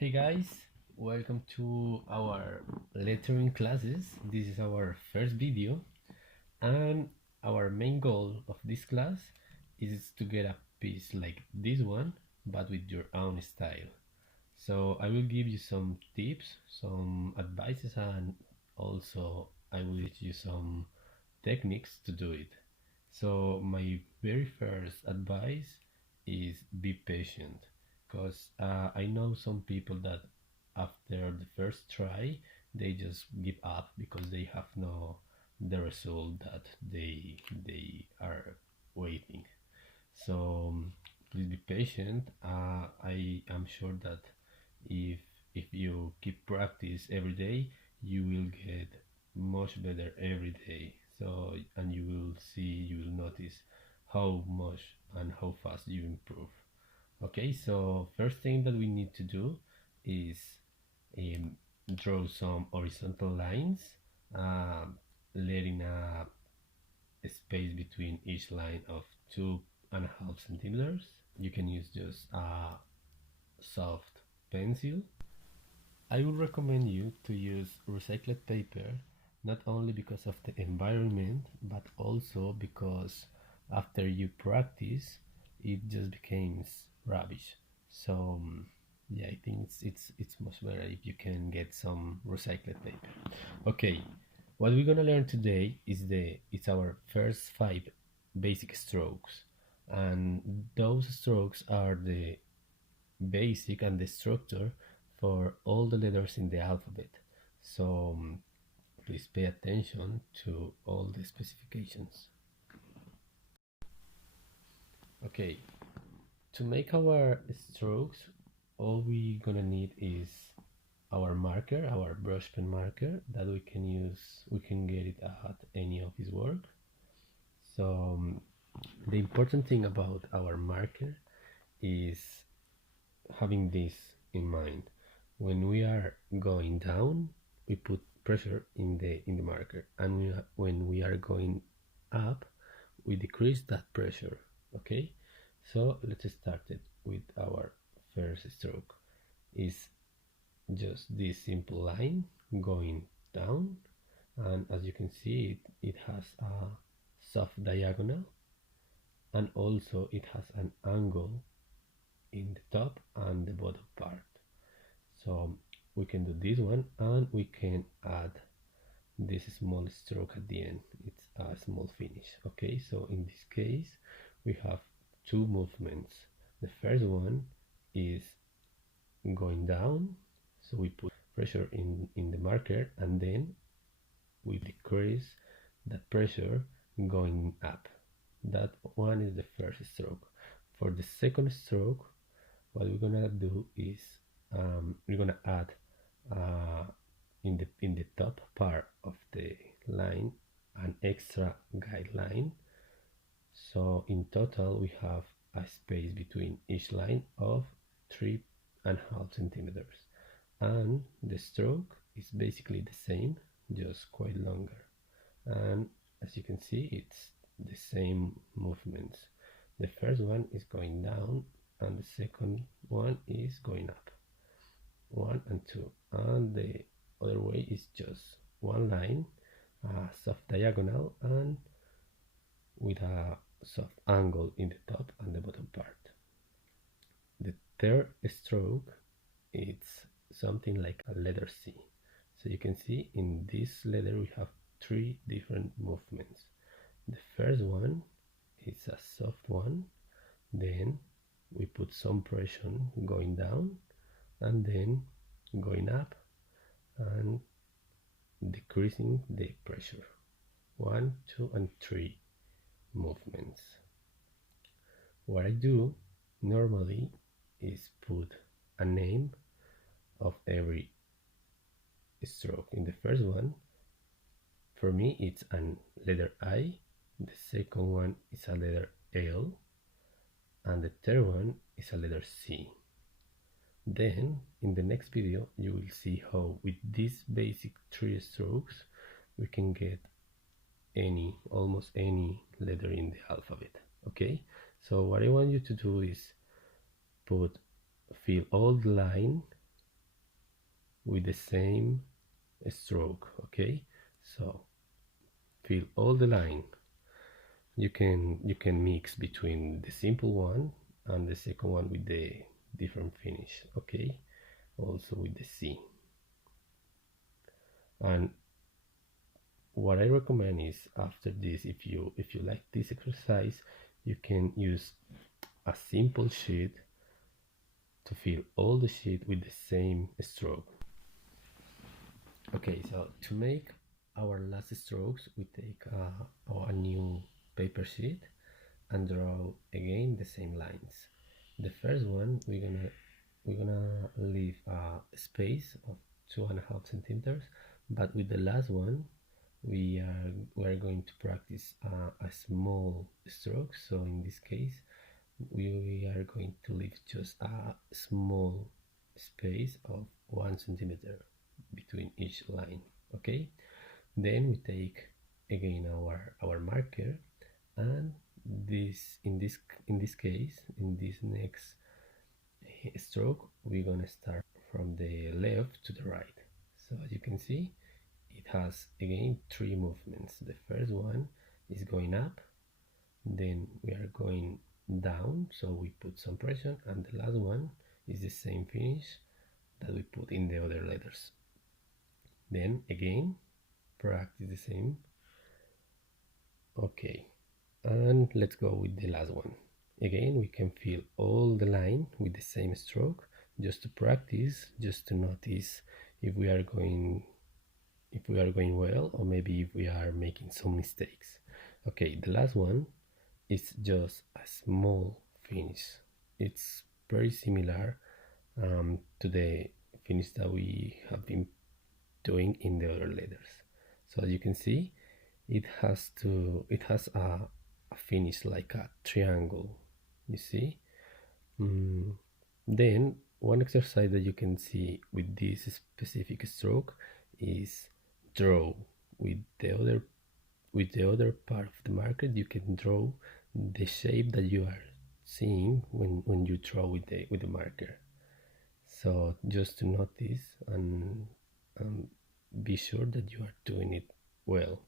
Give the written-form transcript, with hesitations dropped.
Hey guys, welcome to our lettering classes. This is our first video, and our main goal of this class is to get a piece like this one but with your own style. So I will give you some tips, some advices, and also I will teach you some techniques to do it. So my very first advice is be patient, because I know some people that after the first try they just give up because they have no the result that they are waiting. So please be patient. I am sure that if you keep practice every day, you will get much better every day. So and you will notice how much and how fast you improve. Okay, so first thing that we need to do is um, draw some horizontal lines, letting a space between each line of 2.5 centimeters. You can use just a soft pencil. I would recommend you to use recycled paper, not only because of the environment but also because after you practice it just becomes rubbish. So yeah, I think it's much better if you can get some recycled paper. Okay, what we're gonna learn today is it's our first 5 basic strokes, and those strokes are the basic and the structure for all the letters in the alphabet. So please pay attention to all the specifications. Okay, to make our strokes, all we gonna need is our marker, our brush pen marker that we can use. We can get it at any office work. So the important thing about our marker is having this in mind. When we are going down, we put pressure in the marker, and when we are going up, we decrease that pressure. Okay, so let's start it with our first stroke. Is just this simple line going down, and as you can see, it has a soft diagonal, and also it has an angle in the top and the bottom part. So we can do this one, and we can add this small stroke at the end. It's a small finish. Okay, so in this case we have two movements. The first one is going down, so we put pressure in the marker, and then we decrease that pressure going up. That one is the first stroke. For the second stroke, what we're gonna do is we're gonna add in the top part of the line an extra guideline. So in total we have a space between each line of 3.5 centimeters, and the stroke is basically the same, just quite longer. And as you can see, it's the same movements. The first one is going down, and the second one is going up. 1 and 2, and the other way is just one line, a soft diagonal, and with a soft angle in the top and the bottom part. The third stroke is something like a letter C. So you can see in this letter we have 3 different movements. The first one is a soft one, then we put some pressure going down, and then going up and decreasing the pressure. 1, 2, and 3 movements. What I do normally is put a name of every stroke. In the first one, for me it's a letter I, the second one is a letter L, and the third one is a letter C. Then in the next video you will see how with these basic 3 strokes we can get almost any letter in the alphabet. Okay, so what I want you to do is fill all the line with the same stroke. Okay, so fill all the line. You can mix between the simple one and the second one with the different finish. Okay, also with the C. And what I recommend is, after this, if you like this exercise, you can use a simple sheet to fill all the sheet with the same stroke. Okay, so to make our last strokes, we take a new paper sheet and draw again the same lines. The first one, we're gonna leave a space of 2.5 centimeters, but with the last one we're going to practice a small stroke. So in this case, we are going to leave just a small space of 1 centimeter between each line. Okay, then we take again our marker, and in this case, in this next stroke, we're gonna start from the left to the right. So as you can see, it has again 3 movements. The first one is going up, then we are going down, so we put some pressure, and the last one is the same finish that we put in the other letters. Then again, practice the same. Okay, and let's go with the last one. Again, we can fill all the line with the same stroke, just to practice, just to notice if we are going well, or maybe if we are making some mistakes. Okay, the last one is just a small finish. It's very similar to the finish that we have been doing in the other letters. So as you can see, it has a finish like a triangle, you see. Then one exercise that you can see with this specific stroke is draw with the other part of the marker. You can draw the shape that you are seeing when you draw with the marker. So just to notice and be sure that you are doing it well.